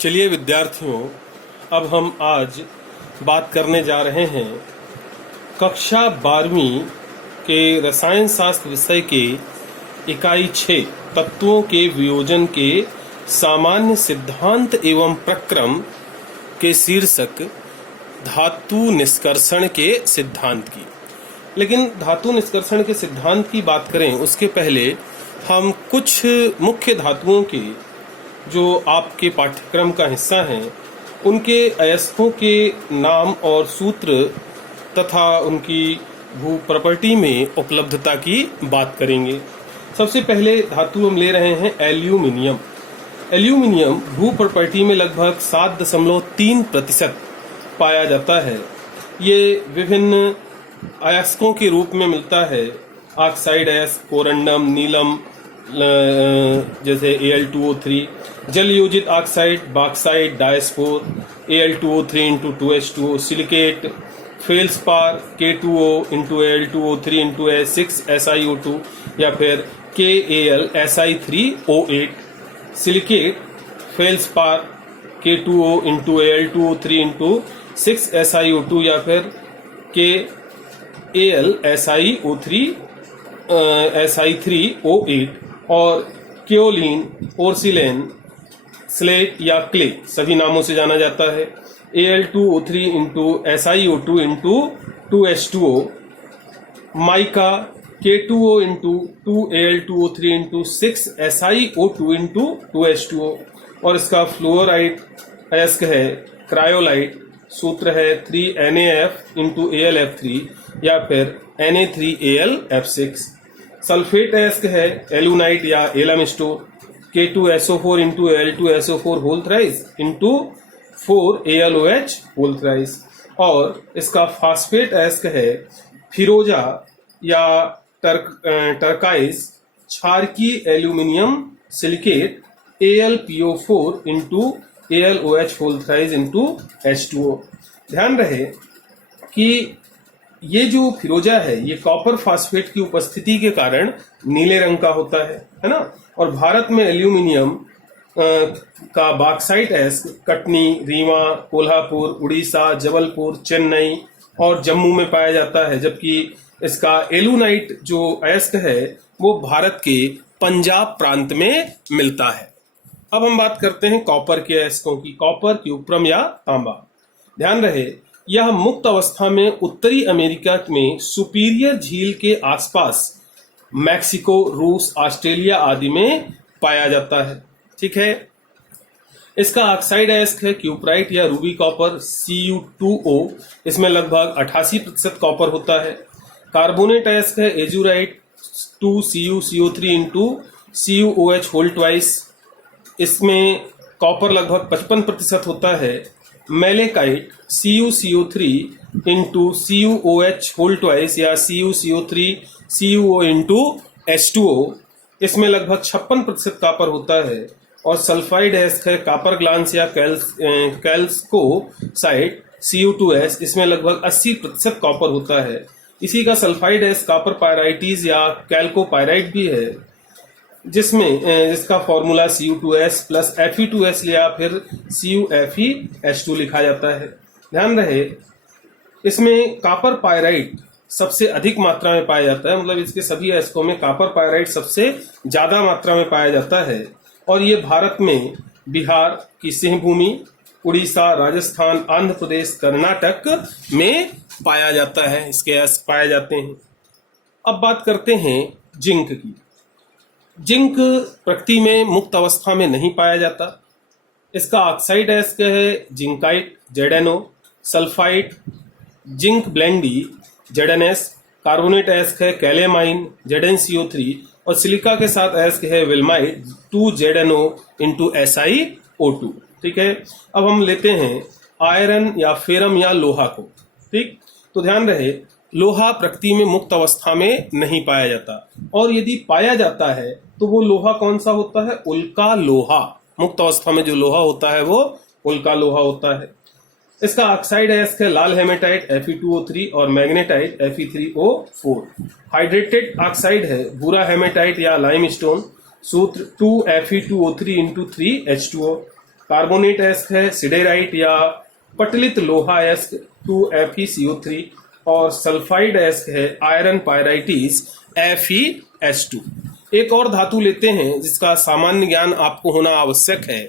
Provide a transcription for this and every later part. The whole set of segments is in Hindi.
चलिए विद्यार्थियों, अब हम आज बात करने जा रहे हैं कक्षा 12वीं के रसायन शास्त्र विषय के इकाई 6 तत्वों के वियोजन के सामान्य सिद्धांत एवं प्रक्रम के शीर्षक धातु निष्कर्षण के सिद्धांत की। लेकिन धातु निष्कर्षण के सिद्धांत की बात करें उसके पहले हम कुछ मुख्य धातुओं के जो आपके पाठ्यक्रम का हिस्सा हैं उनके अयस्कों के नाम और सूत्र तथा उनकी भू प्रॉपर्टी में उपलब्धता की बात करेंगे। सबसे पहले धातु हम ले रहे हैं एल्यूमिनियम। एल्यूमिनियम भू प्रॉपर्टी में लगभग 7.3% पाया जाता है। ये विभिन्न अयस्कों के रूप में मिलता है। ऑक्साइड अयस्क, कोरंडम, नीलम जैसे Al2O3, जल योजित oxide, bauxite, diaspore, Al2O3 into 2H2O, silicate, felspar, K2O into Al2O3 into S6SiO2 या फिर KAl Si3O8, silicate, felspar, K2O into Al2O3 into 6SiO2 या फिर KAl Si3O8 और क्योलिन, पोर्सिलेन, स्लेट या क्ले सभी नामों से जाना जाता है। Al2O3 into SiO2 into 2H2O, mica, K2O into 2Al2O3 into 6SiO2 into 2H2O और इसका फ्लोराइड अयस्क है क्रायोलाइट। सूत्र है 3NaF into AlF3 या फिर Na3AlF6। सल्फेट अयस्क है एलुनाइट या alumstone, K2SO4 into Al2SO4 whole thrice into 4AlOH whole thrice और इसका फास्फेट अयस्क है फिरोजा या टर्काइज, क्षारकीय aluminium silicate AlPO4 into AlOH whole thrice into H2O। ध्यान रहे कि ये जो फिरोजा है ये कॉपर फास्फेट की उपस्थिति के कारण नीले रंग का होता है ना। और भारत में एल्यूमिनियम का बॉक्साइट अयस्क कटनी, रीवा, कोल्हापुर, उड़ीसा, जबलपुर, चेन्नई और जम्मू में पाया जाता है, जबकि इसका एलुनाइट जो अयस्क है वो भारत के पंजाब प्रांत में मिलता है। अब हम बात करते हैं कॉपर के अयस्कों की। कॉपर, क्यूप्रम या तांबा। ध्यान रहे यह मुक्त अवस्था में उत्तरी अमेरिका में सुपीरियर झील के आसपास मैक्सिको, रूस, ऑस्ट्रेलिया आदि में पाया जाता है। ठीक है। इसका ऑक्साइड अयस्क है क्यूप्राइट या रूबी कॉपर Cu2O, इसमें लगभग 88% कॉपर होता है। कार्बोनेट अयस्क है azurite 2CuCO3 into CuOH whole twice, इसमें कॉपर लगभग 55% होता है। Malachite CuCO3 into CuOH whole twice या CuCO3 CuO into H2O, इसमें लगभग 56% कॉपर होता है। और सल्फाइड अयस्क है कॉपर ग्लांस या कैल्स्कोसाइट Cu2S, इसमें लगभग 80% कॉपर होता है। इसी का सल्फाइड अयस्क कॉपर पायराइटीज या कैल्कोपायराइट भी है, जिसका फॉर्मूला Cu2S प्लस Fe2S या फिर CuFeH2 लिखा जाता है। ध्यान रहे इसमें कॉपर पायराइट सबसे अधिक मात्रा में पाया जाता है, मतलब इसके सभी अयस्कों में कॉपर पायराइट सबसे ज्यादा मात्रा में पाया जाता है। और ये भारत में बिहार की सिंहभूमि, उड़ीसा, राजस्थान, आंध्र प्रदेश, कर्नाटक में पाया जाता है, इसके अयस्क पाए जाते हैं। अब बात करते हैं जिंक की। जिंक प्रकृति में मुक्त अवस्था में नहीं पाया जाता। इसका ऑक्साइड अयस्क है zincite ZnO, sulphide zinc blende ZnS, carbonate अयस्क है कैलेमाइन ZnCO3 और सिलिका के साथ अयस्क है विल्माइट 2ZnO into SiO2। ठीक है। अब हम लेते हैं आयरन या फेरम या लोहा को। ठीक, तो ध्यान रहे लोहा प्रकृति में मुक्त अवस्था में नहीं पाया जाता, और यदि पाया जाता है तो वो लोहा कौन सा होता है? उल्का लोहा। मुक्त अवस्था में जो लोहा होता है वो उल्का लोहा होता है। इसका ऑक्साइड अयस्क है लाल हेमेटाइट Fe2O3 और मैग्नेटाइट Fe3O4। हाइड्रेटेड ऑक्साइड है भूरा हेमेटाइट या लाइमस्टोन, सूत्र 2Fe2O3 into 3H2O। Carbonate ask है सिडेराइट या पटलित लोहा एस्क 2FeCO3 और सल्फाइड एस्क है आयरन पायराइटिस FeS2। एक और धातु लेते हैं जिसका सामान्य ज्ञान आपको होना आवश्यक है,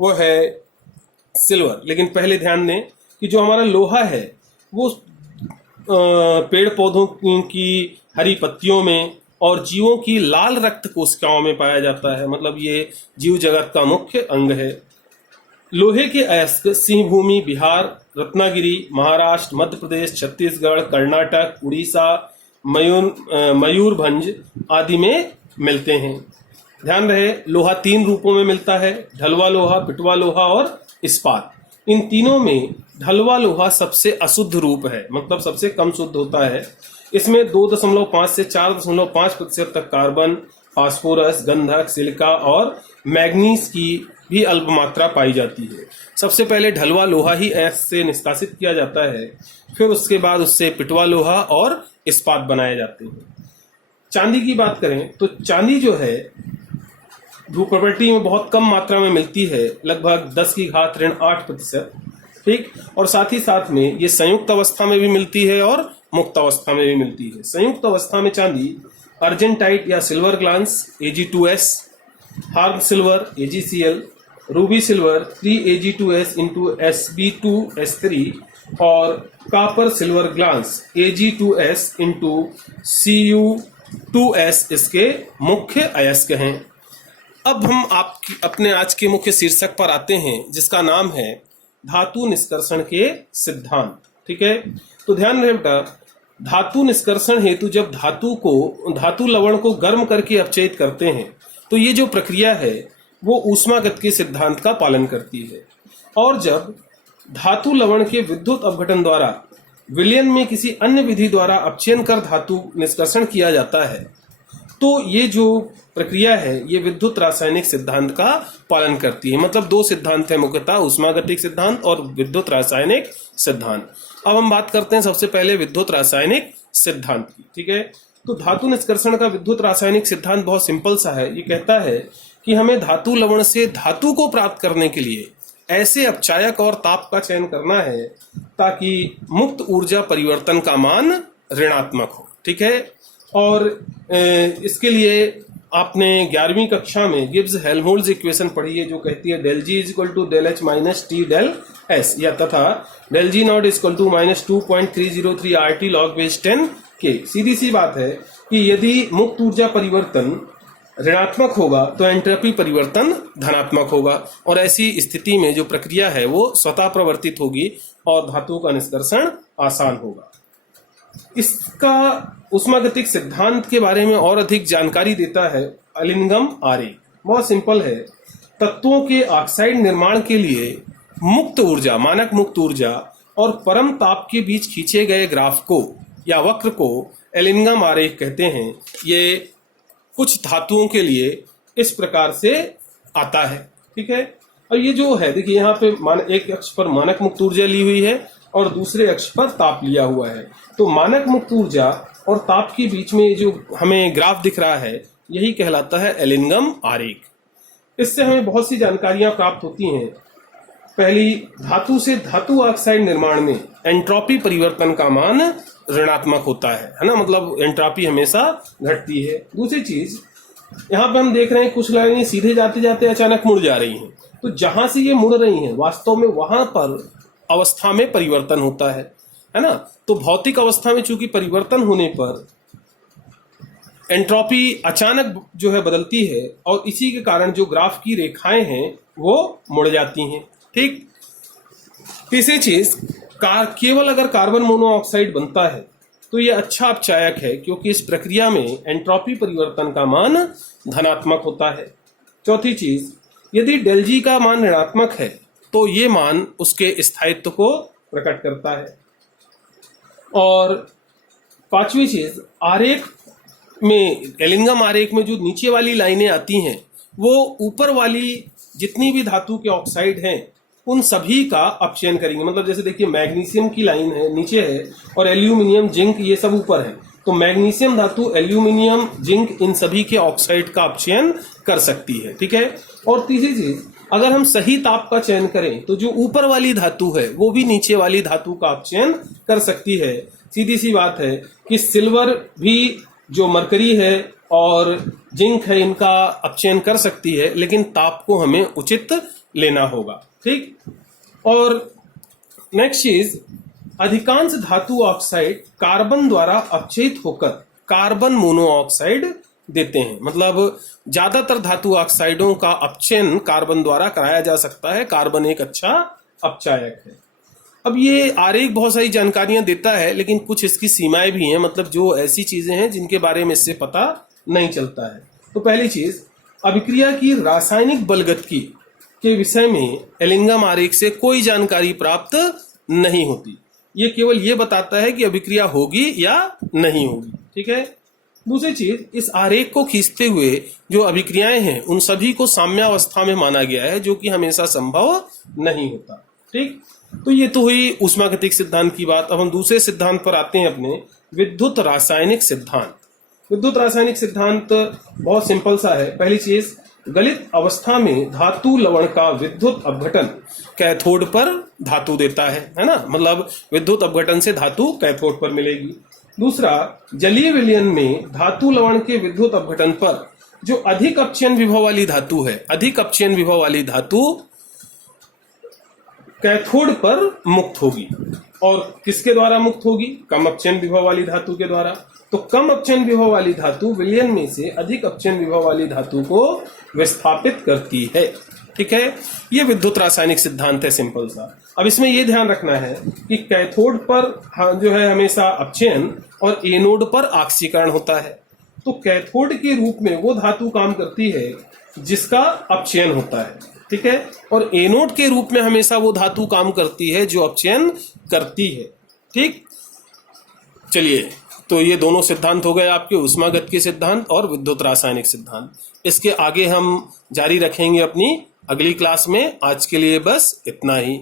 वो है सिल्वर। लेकिन पहले ध्यान दें कि जो हमारा लोहा है वो पेड़ पौधों की हरी पत्तियों में और जीवों की लाल रक्त कोशिकाओं में पाया जाता है, मतलब ये जीव जगत का मुख्य अंग है। लोहे के अयस्क सिंहभूमि, बिहार, रत्नागिरी, महाराष्ट्र, मध्य प्रदेश, छत्तीसगढ़, कर्नाटक, उड़ीसा, मयूरभंज आदि में मिलते हैं। ध्यान रहे लोहा 3 रूपों में मिलता है, ढलवा लोहा, पिटवा लोहा और इस्पात। इन तीनों में ढलवा लोहा सबसे अशुद्ध रूप है, मतलब सबसे कम शुद्ध होता है। इसमें 2.5 से 4.5% तक कार्बन, फास्फोरस, गंधक, सिलिका और मैग्नीज की भी अल्प मात्रा पाई जाती है। सबसे पहले ढलवा लोहा ही ऐसे से निष्कासित किया जाता है, फिर उसके बाद उससे पिटवा लोहा और इस्पात बनाए जाते हैं। चांदी की बात करें तो चांदी जो है भू प्रॉपर्टी में बहुत कम मात्रा में मिलती है, लगभग 10⁻8%। ठीक, और साथ ही साथ में ये संयुक्त अवस्था में भी मिलती है और मुक्त अवस्था में भी मिलती है। संयुक्त अवस्था में चांदी अर्जेंटाइट या silver glance Ag2S, horn silver AgCl, ruby silver 3Ag2S into Sb2S3 और copper silver glance Ag2S into Cu2S इसके मुख्य अयस्क हैं। अब हम अपने आज के मुख्य शीर्षक पर आते हैं जिसका नाम है धातु निष्कर्षण के सिद्धांत। ठीक है, तो ध्यान रहे बेटा, धातु निष्कर्षण हेतु जब धातु लवण को गर्म करके अपचयित करते हैं तो ये जो प्रक्रिया है वो ऊष्मागतिकी सिद्धांत का पालन करती है। और जब धातु लवण के विद्युत अपघटन द्वारा विलयन में किसी अन्य विधि द्वारा अपचयन कर धातु निष्कर्षण किया जाता है तो ये जो प्रक्रिया है ये विद्युत रासायनिक सिद्धांत का पालन करती है। मतलब 2 सिद्धांत है मुख्यतः, ऊष्मागतिक सिद्धांत और विद्युत रासायनिक सिद्धांत। अब हम बात करते हैं सबसे पहले विद्युत रासायनिक सिद्धांत की। ठीक है, तो धातु निष्कर्षण का विद्युत रासायनिक सिद्धांत बहुत सिंपल सा है। ये कहता है कि हमें धातु लवण से धातु को प्राप्त करने के लिए ऐसे अपचायक और ताप का चयन करना है ताकि मुक्त ऊर्जा परिवर्तन का मान ऋणात्मक हो। ठीक है, और इसके लिए आपने 11वीं कक्षा में गिब्स हेल्महोल्ट्ज इक्वेशन पढ़ी है जो कहती है del G = del H - T del S या तथा del G naught = -2.303 RT log base 10 K। सीधी सी बात है कि यदि मुक्त ऊर्जा परिवर्तन ऋणात्मक होगा तो एंट्रोपी परिवर्तन धनात्मक होगा और ऐसी स्थिति में जो प्रक्रिया है वो स्वतः प्रवर्तित होगी और धातु का निष्कर्षण आसान होगा। इसका ऊष्मागतिक सिद्धांत के बारे में और अधिक जानकारी देता है एलिंगम आरेख। बहुत सिंपल है, तत्वों के ऑक्साइड निर्माण के लिए मुक्त ऊर्जा, मानक मुक्त ऊर्जा और परम ताप के बीच खींचे गए ग्राफ को या वक्र को एलिंगम आरेख कहते हैं। ये कुछ धातुओं के लिए इस प्रकार से आता है। ठीक है, और ये जो है देखिए यहाँ पे एक अक्ष पर मानक मुक्त ऊर्जा ली हुई है और दूसरे अक्ष पर ताप लिया हुआ है। तो मानक मुक्त ऊर्जा और ताप के बीच में जो हमें ग्राफ दिख रहा है यही कहलाता है एलिंगम आरेख। इससे हमें बहुत सी जानकारियां प्राप्त होती हैं। पहली, धातु से धातु ऑक्साइड निर्माण में एंट्रोपी परिवर्तन का मान ऋणात्मक होता है ना, मतलब एंट्रोपी हमेशा घटती है। दूसरी चीज, यहाँ पे हम देख रहे हैं कुछ लाइनें सीधे जाते जाते अचानक मुड़ जा रही हैं, तो जहां से ये मुड़ रही हैं वास्तव में वहां पर अवस्था में परिवर्तन होता है ना। तो भौतिक अवस्था में चूंकि परिवर्तन होने पर एंट्रोपी अचानक जो है बदलती है और इसी के कारण जो ग्राफ की रेखाएं हैं वो मुड़ जाती हैं। ठीक, तीसरी चीज, केवल अगर कार्बन मोनोऑक्साइड बनता है तो ये अच्छा अपचायक है क्योंकि इस प्रक्रिया में एंट्रोपी परिवर्तन का मान धनात्मक होता है। चौथी चीज, यदि del G का मान ऋणात्मक है तो ये मान उसके स्थायित्व को प्रकट करता है। और पांचवी चीज, आरेख में, एलिंगम आरेख में जो नीचे वाली लाइनें आती हैं वो ऊपर वाली जितनी भी धातु के ऑक्साइड हैं उन सभी का अपचयन करेंगे। मतलब जैसे देखिए मैग्नीशियम की लाइन है नीचे है और एल्यूमिनियम, जिंक ये सब ऊपर है, तो मैग्नीशियम धातु, एल्यूमिनियम, जिंक इन सभी के ऑक्साइड का अपचयन कर सकती है। ठीक है, और तीसरी चीज, अगर हम सही ताप का चयन करें तो जो ऊपर वाली धातु है वो भी नीचे वाली धातु का अपचयन कर सकती है। सीधी सी बात है कि सिल्वर भी जो मरकरी है और जिंक है इनका अपचयन कर सकती है, लेकिन ताप को हमें उचित लेना होगा। ठीक। और नेक्स्ट चीज, अधिकांश धातु ऑक्साइड कार्बन द्वारा अपचयित होकर कार्बन मोनोऑक्साइड देते हैं। मतलब ज्यादातर धातु ऑक्साइडों का अपचयन कार्बन द्वारा कराया जा सकता है। कार्बन एक अच्छा अपचायक है। अब ये आरेख बहुत सारी जानकारियां देता है, लेकिन कुछ इसकी सीमाएं भी हैं। मतलब जो ऐसी चीजें हैं जिनके बारे में इससे पता नहीं चलता है। तो पहली चीज, अभिक्रिया की रासायनिक बलगतिकी के विषय में एलिंगम आरेख से कोई जानकारी प्राप्त नहीं होती। ये केवल ये बताता है कि अभिक्रिया होगी या नहीं होगी। ठीक है। दूसरी चीज, इस आरेख को खींचते हुए जो अभिक्रियाएं हैं उन सभी को साम्यावस्था में माना गया है, जो कि हमेशा संभव नहीं होता। ठीक। तो ये तो हुई ऊष्मागतिक सिद्धांत की बात। अब हम दूसरे सिद्धांत पर आते हैं, अपने विद्युत रासायनिक सिद्धांत। विद्युत रासायनिक सिद्धांत बहुत सिंपल सा है। पहली चीज, गलित अवस्था में धातु लवण का विद्युत अपघटन कैथोड पर धातु देता है ना। मतलब विद्युत अपघटन से धातु कैथोड पर मिलेगी। दूसरा, जलीय विलयन में धातु लवण के विद्युत अपघटन पर जो अधिक अपचयन विभव वाली धातु है, अधिक अपचयन विभव वाली धातु कैथोड पर मुक्त होगी। और किसके द्वारा मुक्त होगी? कम अपचयन विभव वाली धातु के द्वारा। तो कम अपचयन विभव वाली धातु विलयन में से अधिक अपचयन विभव वाली धातु को विस्थापित करती है। ठीक है। ये विद्युत रासायनिक सिद्धांत है, सिंपल सा। अब इसमें यह ध्यान रखना है कि कैथोड पर जो है हमेशा अपचयन और एनोड पर ऑक्सीकरण होता है। तो कैथोड के रूप में वो धातु काम करती है जिसका अपचयन होता है। ठीक है। और एनोड के रूप में हमेशा वो धातु काम करती है जो अपचयन करती है। ठीक। चलिए, तो ये दोनों सिद्धांत हो गए आपके, ऊष्मागतिकी सिद्धांत और विद्युत रासायनिक सिद्धांत। इसके आगे हम जारी रखेंगे अपनी अगली क्लास में। आज के लिए बस इतना ही।